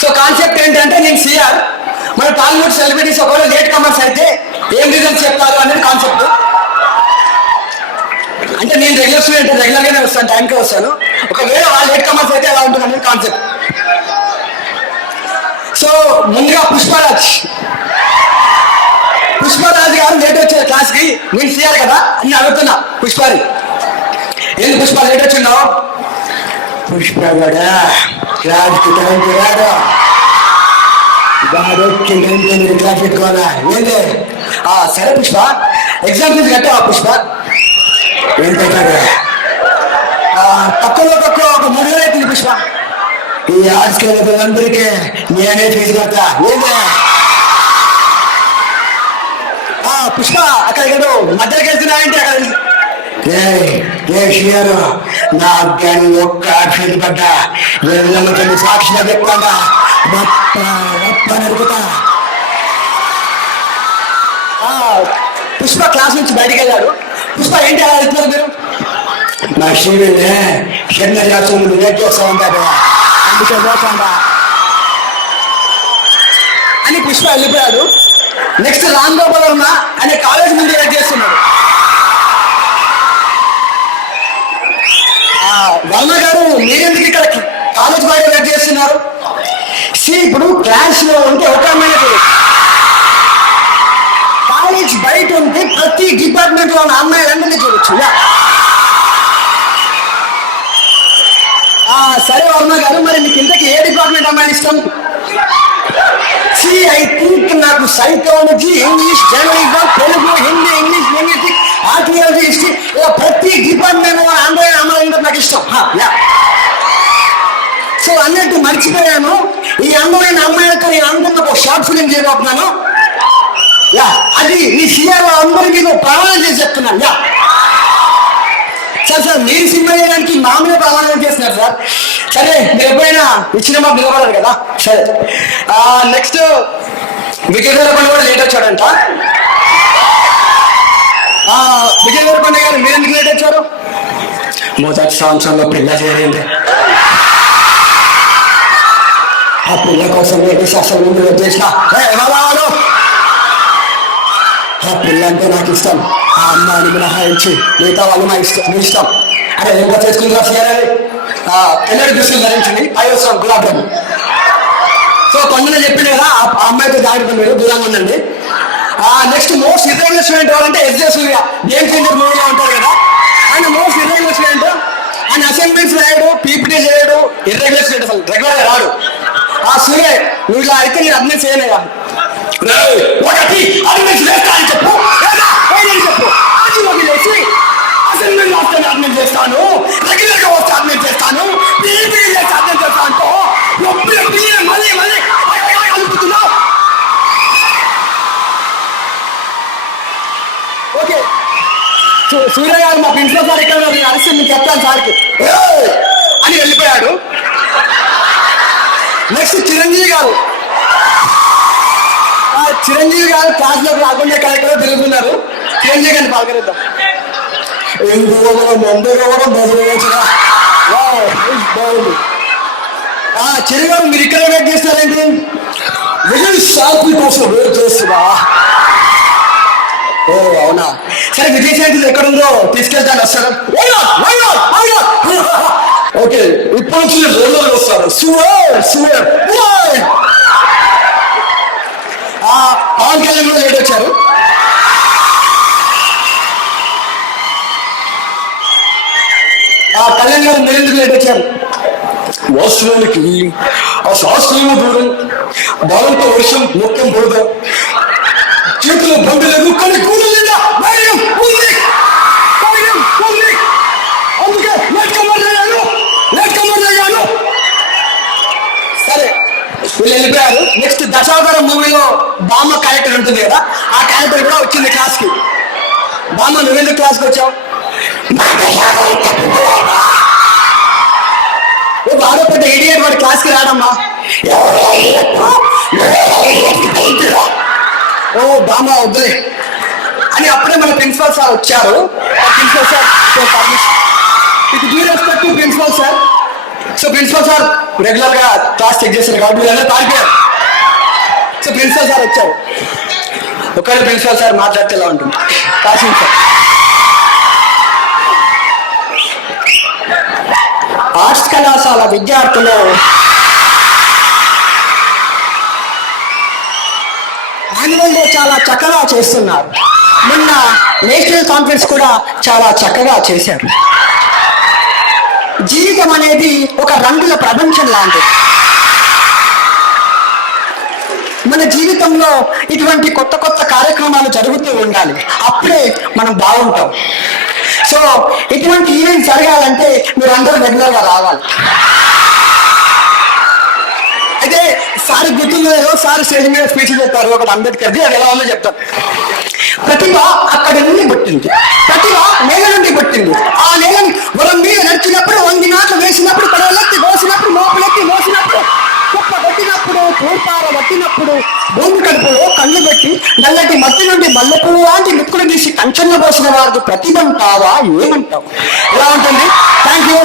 So concept ఏంటంటే నేను CR, మన టాలీవుడ్ సెలబ్రిటీస్ ఒకవేళ లేట్ కమర్స్ అయితే ఏం రీజన్స్ చెప్తారు అనేది కాన్సెప్ట్. అంటే నేను రెగ్యులర్ స్టూడెంట్, రెగ్యులర్గానే వస్తాను, టైంకే వస్తాను. ఒకవేళ వాళ్ళు లేట్ కమర్స్ అయితే ఎలా ఉంటుంది అనేది కాన్సెప్ట్. సో ముందుగా పుష్పరాజ్ గారు లేట్ వచ్చారు క్లాస్కి. నేను సిఆర్ కదా అని అడుగుతున్నా పుష్పారి, ఎందుకు పుష్ప లేట్ వచ్చిన్నావు? పుష్ప కూడా క్లాస్కి టైంకి రాదు, క్లాస్ పెట్టుకోవాలా ఏంటి? సరే పుష్ప, ఎగ్జామ్ ఫీజు కట్టావా పుష్ప? ఏం కట్టాడు? తక్కువలో తక్కువ ఒక 3,000 అవుతుంది పుష్ప. ఈ ఆర్ట్స్ అందరికీ నేనే ఫీజు కట్టా. ఏంటి పుష్ప అక్కడ మధ్యలోకి వెళ్తున్నాయంటే అక్కడ నాకు కానీ ఒక్క ఫీజు పడ్డా వెళ్ళి సాక్షిగా చెప్తాగా నడుపుతా. పుష్ప క్లాస్ నుంచి బయటికి వెళ్ళాడు. పుష్ప ఏంటి అలా వెళ్తున్నారు మీరు? నా శ్రీవిని షెన్న చేస్తుంది, వెయిట్ చేస్తా ఉంటాడు, అందుకే పోతాడా అని పుష్ప వెళ్ళిపోయాడు. నెక్స్ట్ రామ్ గోపాల్ వర్మ అనే కాలేజ్ ముందు వెయిట్ చేస్తున్నాడు. వర్మ గారు మీరెందుకు ఇక్కడ కాలేజ్ బయట వెయిట్ చేస్తున్నారు? ఇప్పుడు క్లాస్ లో ఉంటే ఒక అమ్మాయి, కాలేజ్ బయట ఉంటే ప్రతి డిపార్ట్మెంట్ లో ఉన్న అమ్మాయిలందరినీ చూడొచ్చు. సరే వర్మ గారు, మరి మీకు ఇంతకీ ఏ డిపార్ట్మెంట్ అమ్మాయిలు ఇష్టం? ఐ థింక్ నాకు psychology, English, journalism, Telugu, Hindi, English, linguistic, archaeology, history, ఇలా ప్రతి డిపార్ట్మెంట్ అమ్మాయిలు నాకు ఇష్టం. సో అన్నట్టు మర్చిపోయాను, ఈ అందమైన అమ్మాయిలతో నేను అందరితో ఒక షార్ట్ ఫిలిం చేయబోతున్నాను. అది ఈ సిఆర్ అందరూ మీకు ప్రమాణం చేసి చెప్తున్నాను. సార్ మీరు సినిమా చేయడానికి మామూలుగా ప్రమాణం చేస్తున్నారు సార్. సరే మీరు ఎప్పుడైనా ఇచ్చిన మాకు నిలబడారు కదా. సరే నెక్స్ట్ విజయ్ దేవరకొండ కూడా లేట్ వచ్చాడంట. విజయ్ దేవరకొండ గారు మీరు ఎందుకు లేట్ వచ్చారు? మొదటి సంవత్సరంలో పిల్ల చేరింది, ఆ పిల్ల కోసం ఏంటి శాస్త్రం ముందు వచ్చేసిన. ఆ పిల్ల అంటే నాకు ఇష్టం, ఆ అమ్మాయిని మినహాయించి మిగతా వాళ్ళు మా ఇష్టం, మీ ఇష్టం. అరే ఇంకా చేసుకుందా చేయాలి. ఎన్నడూ దుస్తులు ధరించింది, 5 వస్తాం గులాబ్ జాము. సో కొందరు చెప్పింది కదా ఆ అమ్మాయితో జాగ్రత్త, మీరు దూరంగా ఉండండి. నెక్స్ట్ మోస్ట్ ఇర్రెగ్యులర్ స్టూడెంట్ ఎవరంటే ఎస్జే సూర్య, గేమ్ చేంజర్ మూవీలో ఉంటారు కదా. ఆయన మోస్ట్ ఇర్రెగ్యులర్ స్టూడెంట్. ఆయన అసైన్మెంట్స్ రాయడు, పీపీటీ చేయడు, ఇర్రెగ్యులర్ స్టూడెంట్, అసలు రెగ్యులర్ రాడు. సూర్య నువ్వు ఇలా అయితే నేను అడ్మిట్ చేయలేదా? ఒకటి అడ్మిట్ చేస్తా అని చెప్పు, చెప్పు అది వదిలేసి అసైన్మెంట్ వస్తే అడ్మిట్ చేస్తాను, రెగ్యులర్ గా వస్తే అడ్మిట్ చేస్తాను, పీపీటీ చేస్తే అడ్మిట్ చేస్తాను, మళ్ళీ మళ్ళీ కలుపుతున్నావు. ఓకే సూర్య గారు మా ప్రిన్సిపల్ సార్ ఇక్కడ అరిస్తే నేను చెప్తాను సార్కి అని వెళ్ళిపోయాడు. నెక్స్ట్ చిరంజీవి గారు క్లాస్ లోకి రాకుండా ఎక్కడెక్కడో తిరుగుతున్నారు. చిరంజీవి గారిని పలకరిద్దాం. చిరంజీవి గారు మీరు ఇక్కడ వెయిట్ చేస్తారేంటి? విజయ్ శాంతి కోసం వెయిట్ చేస్తున్నా. ఓ అవునా, సరే విజయ్ శాంతి ఎక్కడుందో తీసుకెళ్తాను, వస్తాను. ఓకే ఇప్పుడు నుంచి రోడ్లోకి వస్తారు. పవన్ కళ్యాణ్ కూడా లేట్ వచ్చారు. కళ్యాణ్ గారు మీరెందుకు లేట్ వచ్చారు? వాస్తవానికి ఆ శాస్త్రీయ దూరం, బాలంతో వర్షం మొత్తం బురద, చేతిలో బండి లేదు కానీ కూలి లేదా, అందుకే సరే వీళ్ళు వెళ్ళిపోయారు. నెక్స్ట్ దశావతారం మూవీలో బామ్మ క్యారెక్టర్ ఉంటుంది కదా, ఆ క్యారెక్టర్ కూడా వచ్చింది క్లాస్ కి. బామ్మ నువ్వెందుకు క్లాస్కి వచ్చావు? బాగా పెద్ద ఇడియట్ వాడు క్లాస్కి రాడమ్మా. ఓ బామ్మ వద్దులే అని అప్పుడే మన ప్రిన్సిపల్ సార్ వచ్చారు. Principal sir with due respect to principal sir, so principal sir regular గా క్లాస్ చెక్ చేశారు కాబట్టి వీళ్ళందరూ పారిపోయారు. సో ప్రిన్సిపల్ సార్ వచ్చారు. ఒకవేళ ప్రిన్సిపల్ సార్ మాట్లాడితే ఎలా ఉంటుంది? కాశీ సార్ ఆర్ట్స్ కళాశాల విద్యార్థులు యాన్యువల్ డే చాలా చక్కగా చేస్తున్నారు. మొన్న నేషనల్ కాన్ఫరెన్స్ కూడా చాలా చక్కగా చేశారు. జీవితం అనేది ఒక రంగుల ప్రపంచం లాంటిది. మన జీవితంలో ఇటువంటి కొత్త కొత్త కార్యక్రమాలు జరుగుతూ ఉండాలి, అప్పుడే మనం బాగుంటాం. సో ఇటువంటి ఈవెంట్ జరగాలంటే మీరు అందరూ రెగ్యులర్గా రావాలి. అయితే సార్ గుర్తుందో, సార్ స్టేజ్ మీద స్పీచ్ చెప్తారు ఒకటి అంబేద్కర్ది, అది ఎలా ఉందో చెప్తారు. ప్రతిభ అక్కడి నుండి పుట్టింది, ప్రతిభ నేల నుండి పుట్టింది. ఆ నేలని మనం మీద నడిచినప్పుడు, 100 నాట్లు వేసినప్పుడు, పడవలెత్తి కోసినప్పుడు, మోపులెత్తి మోసినప్పుడు, కుప్ప కొట్టినప్పుడు, తూర్పార పట్టినప్పుడు, భూమి కడుపులో కళ్ళు పెట్టి నల్లటి మట్టి నుండి మల్లెపువ్వు లాంటి ముక్కులు తీసి కంచెల్లో పోసిన వారికి ప్రతిభ అంటావా, ఏమంటావు? ఎలా ఉంటుంది? Thank you.